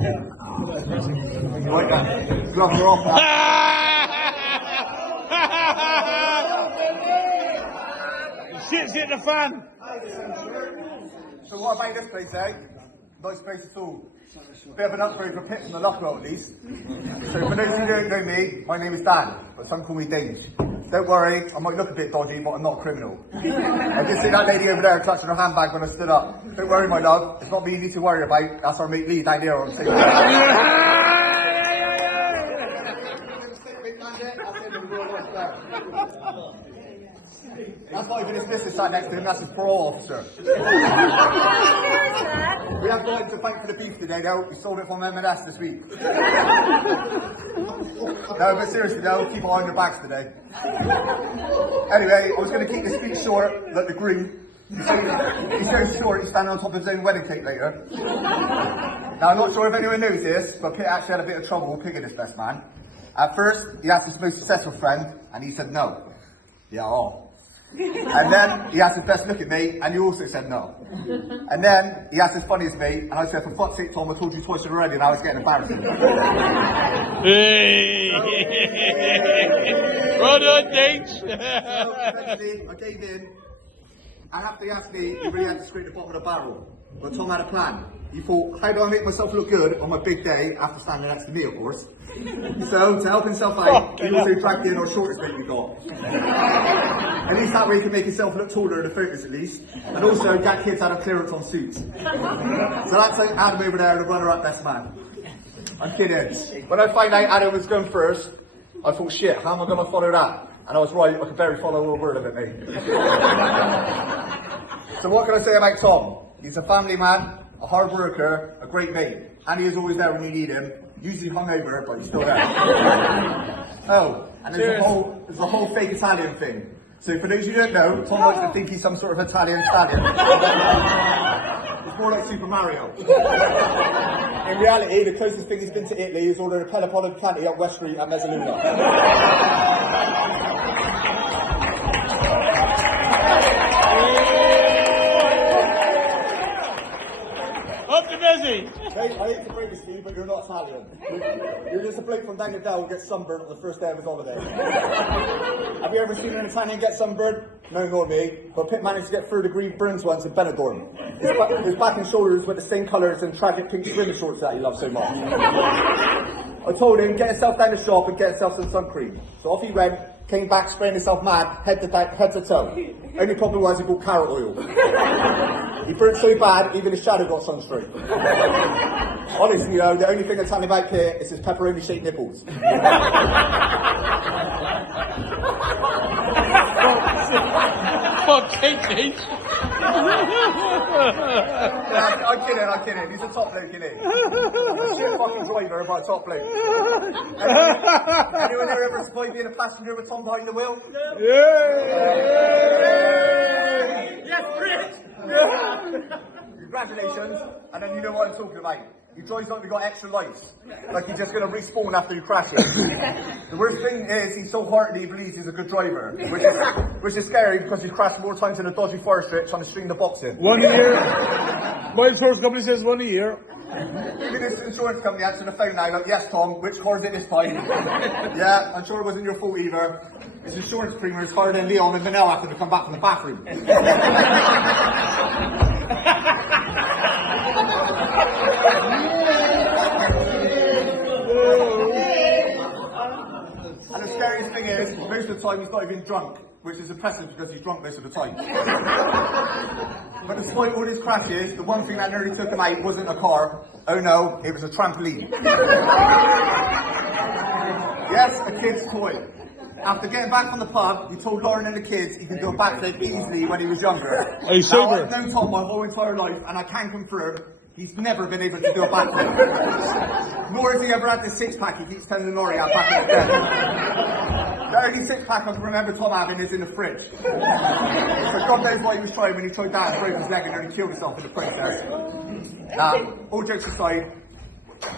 Right then, gloves are off now. Shit's hit the fan. So what about this place, eh? Nice place at all. Bit of an upgrade for Pip from the Loughborough at least. So for those who don't know me, my name is Dan, but some call me Dange. Don't worry, I might look a bit dodgy, but I'm not a criminal. I did see that lady over there clutching her handbag when I stood up. Don't worry, my love, it's not me you need to worry about. That's our mate Lee down here on stage. That's not even his missus sat next to him, that's his parole officer. We have got him to thank for the beef today though, we sold it from M&S this week. No, but seriously though, keep an eye on your bags today. Anyway, I was going to keep this speech short, like the groom. He's so short he's standing on top of his own wedding cake later. Now I'm not sure if anyone knows this, but Pete actually had a bit of trouble picking his best man. At first, he asked his most successful friend, and he said no. Yeah, oh. And then he asked his best looking mate, and he also said no. And then he asked his funniest mate, and I said, for fuck's sake, Tom, I told you twice already, and I was getting embarrassed. Hey! Well done, Dange. So eventually, I gave in, and after he asked me, he really had to scrape the bottom of the barrel. But Tom had a plan. He thought, how do I make myself look good on my big day, after standing next to me, of course. So, to help himself out, he also dragged in our shortest mate we got. At least that way he can make himself look taller in the photos at least. And also, get kids out of clearance on suits. So that's like Adam over there, the runner-up best man. I'm kidding. When I found out Adam was going first, I thought, shit, how am I going to follow that? And I was right, I could barely follow a word of it, mate. So what can I say about Tom? He's a family man, a hard worker, a great mate. And he is always there when you need him. Usually hungover, but he's still there. Oh, and there's the whole fake Italian thing. So for those who don't know, Tom likes to think he's some sort of Italian stallion. It's more like Super Mario. In reality, the closest thing he's been to Italy is ordering a Peloponnese Planty up West Street at Mezzaluna. Up to Mezzy. Mate, I hate to break this to you, but you're not Italian. You're just a bloke from down the Dell who gets sunburned on the first day of his holiday. Have you ever seen an Italian get sunburned? No, not me. But Pip managed to get 3rd-degree burns once in Benidorm. His back and shoulders were the same colours and tragic pink swimming shorts that he loves so much. I told him, get himself down the shop and get himself some sun cream. So off he went, came back spraying himself mad, head to toe. Only problem was he bought carrot oil. He burnt so bad, even his shadow got sunstroke. Honestly though, the only thing I tell him about Kit is his pepperoni shaped nipples. Fuck, Dange. I'm kidding. He's a top bloke, isn't he? He's a shit fucking driver, but a top bloke. Anyone here ever survived being a passenger with Tom behind the wheel? Yeah. Yes, Rich! Yeah. Congratulations. And then you know what I'm talking about. He drives like we got extra lights. Like he's just going to respawn after he crashes. The worst thing is he's so heartily he believes he's a good driver. Which is scary because he's crashed more times in a dodgy fire strip trying to string the box in. 1 year. My insurance company says 1 year. Even his insurance company answered the phone now like, yes Tom, which car is it this time? Yeah, I'm sure it wasn't your fault either. His insurance premium is higher than Leon and Manel after they come back from the bathroom. And the scariest thing is, most of the time he's not even drunk, which is impressive because he's drunk most of the time. But despite all his crashes, the one thing that nearly took him out wasn't a car. Oh no, it was a trampoline. Yes, a kid's toy. After getting back from the pub, he told Lauren and the kids he could do a backflip easily when he was younger. Are you sober? I've known Tom my whole entire life, and I can confirm he's never been able to do a backflip. Nor has he ever had the six-pack he keeps telling Laurie out back in the day. The only six-pack I can remember Tom having is in the fridge. So God knows what he was trying when he tried that and broke his leg and nearly killed himself in the process. All jokes aside,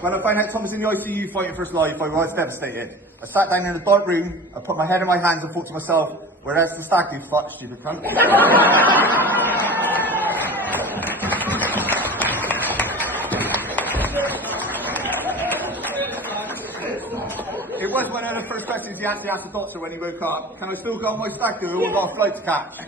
when I found out Tom was in the ICU fighting for his life, I was devastated. I sat down in a dark room, I put my head in my hands and thought to myself, where else the stag do fuck, stupid cunt? It was one of the first questions he actually asked the doctor when he woke up. Can I still go on my stag do or got a flight to catch? I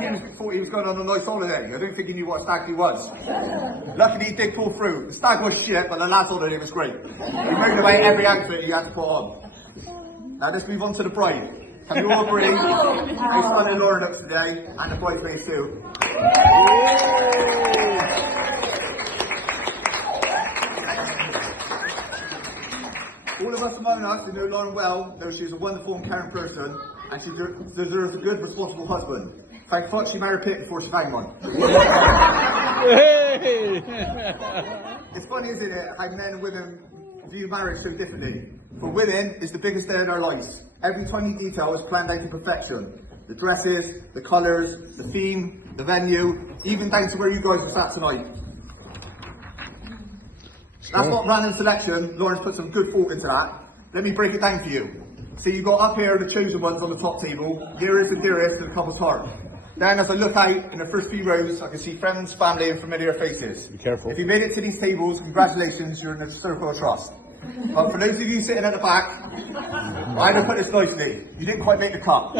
think thought he was going on a nice holiday. I don't think he knew what a stag do was. Luckily he did pull through. The stag was shit, but the lad's holiday was great. He moved away every outfit he had to put on. Now let's move on to the bride. Can you all agree how stunning Lauren looks today, and the bridesmaids too? All of us among us who know Lauren well know she's a wonderful and caring person, and she deserves a good, responsible husband. Thank fuck she married Pitt before she found one. It's funny, isn't it, how men and women view marriage so differently. For women, it's the biggest day in their lives. Every tiny detail is planned out to perfection. The dresses, the colours, the theme, the venue, even down to where you guys are sat tonight. That's what random selection. Lauren's put some good thought into that. Let me break it down for you. So you got up here the chosen ones on the top table, nearest and dearest to the couple's heart. Then as I look out in the first few rows, I can see friends, family and familiar faces. Be careful. If you made it to these tables, congratulations, you're in the circle of trust. But for those of you sitting at the back, I would put this nicely. You didn't quite make the cut.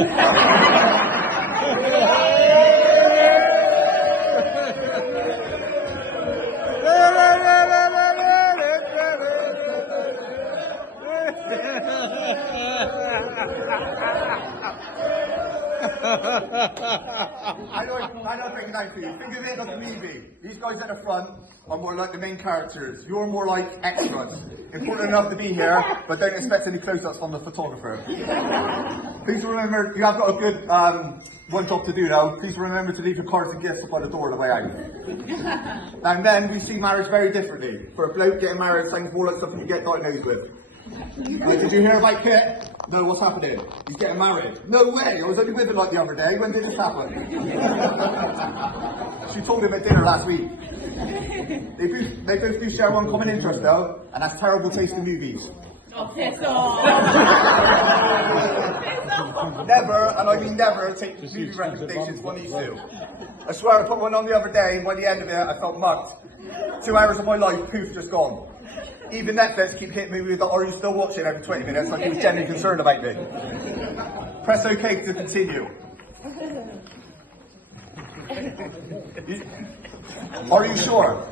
I know bring it out for you. Think of it like a movie. These guys at the front are more like the main characters. You're more like extras. Important enough to be here, but don't expect any close-ups from the photographer. Please remember, you have got a good one job to do though. Please remember to leave your cards and gifts up by the door on the way out. Now men, we see marriage very differently. For a bloke, getting married sounds more like something you get diagnosed with. Did you hear about Kit? No, what's happening? He's getting married. No way, I was only with him like the other day. When did this happen? She told him at dinner last week. They both do share one common interest though, and that's terrible taste in movies. Oh, piss off! Never, and I mean never, take movie recommendations one of these two. I swear I put one on the other day, and by the end of it I felt mugged. 2 hours of my life, poof, just gone. Even Netflix keep hitting me with the "Are you still watching?" every 20 minutes, like he was genuinely concerned about me. Press OK to continue. Are you sure?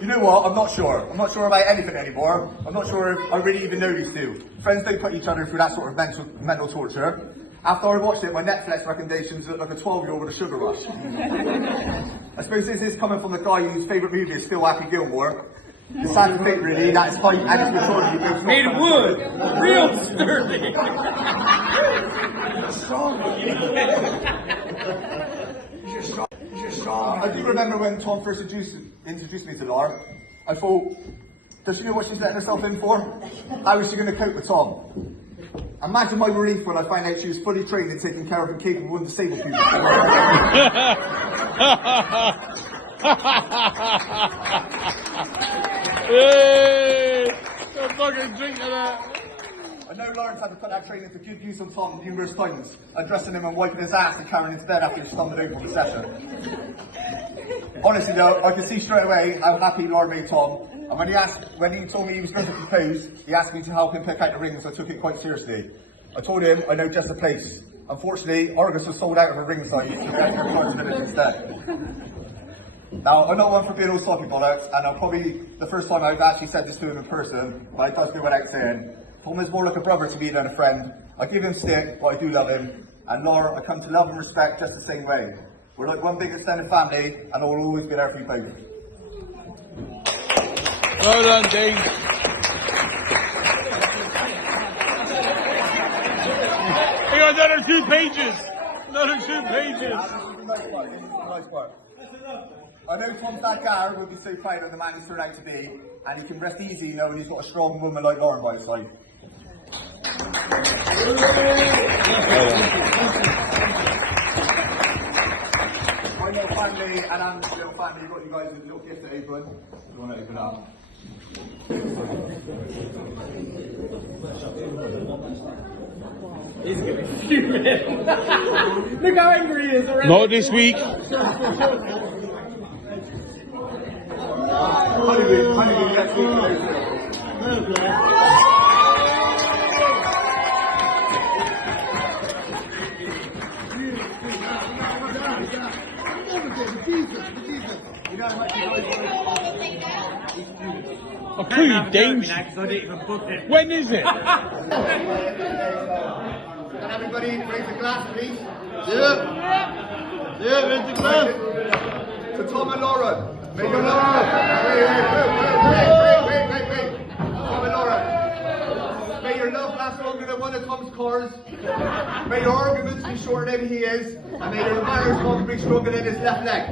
You know what? I'm not sure. I'm not sure about anything anymore. I'm not sure if I really even know these two. Friends don't put each other through that sort of mental torture. After I watched it, my Netflix recommendations look like a 12-year-old with a sugar rush. I suppose this is coming from the guy whose favourite movie is still Happy Gilmore. The sad thing really, that is height and it's maturity. Made of wood! Real sturdy! I do remember when Tom first introduced me to Laura, I thought, does she know what she's letting herself in for? How is she going to cope with Tom? Imagine my relief when I found out she was fully trained in taking care of incapable and disabled people. Hey! Don't fucking drink of that. I know Lawrence had to put that training to good use on Tom numerous times, undressing him and wiping his ass and carrying him to bed after he stumbled over on the session. Honestly though, I could see straight away how happy Laura made Tom, and when he told me he was going to propose, he asked me to help him pick out the rings. I took it quite seriously. I told him I know just the place. Unfortunately, Argos was sold out of a ring site, so we had to go to the village instead. Now, I'm not one for being all sloppy bollocks, and I'm probably the first time I've actually said this to him in person, but it does go without saying. Tom is more like a brother to me than a friend. I give him stick, but I do love him. And Laura, I come to love and respect just the same way. We're like one big extended family, and I will always be there for you both. Well done, Dean. We got another 2 pages. Another 2 pages. Nice part. I know Tom's dad Gar would be so proud of the man he's turned out to be, and he can rest easy knowing he's got a strong woman like Lauren by his side. My little family and Anne's little family got you guys a little gift to open. You want to open up? He's gonna be fuming. Look how angry he is already. Not this week. Honeymoon next week. very much. I'll call you Dames. I didn't even book it. When is it? Can everybody raise a glass, please? Yeah, raise the glass. To Tom and Laura. May your love. Wait. Tom and Laura. May your love last longer than one of Tom's cars. May your arguments be shorter than he is. And may your marriage be stronger than his left leg.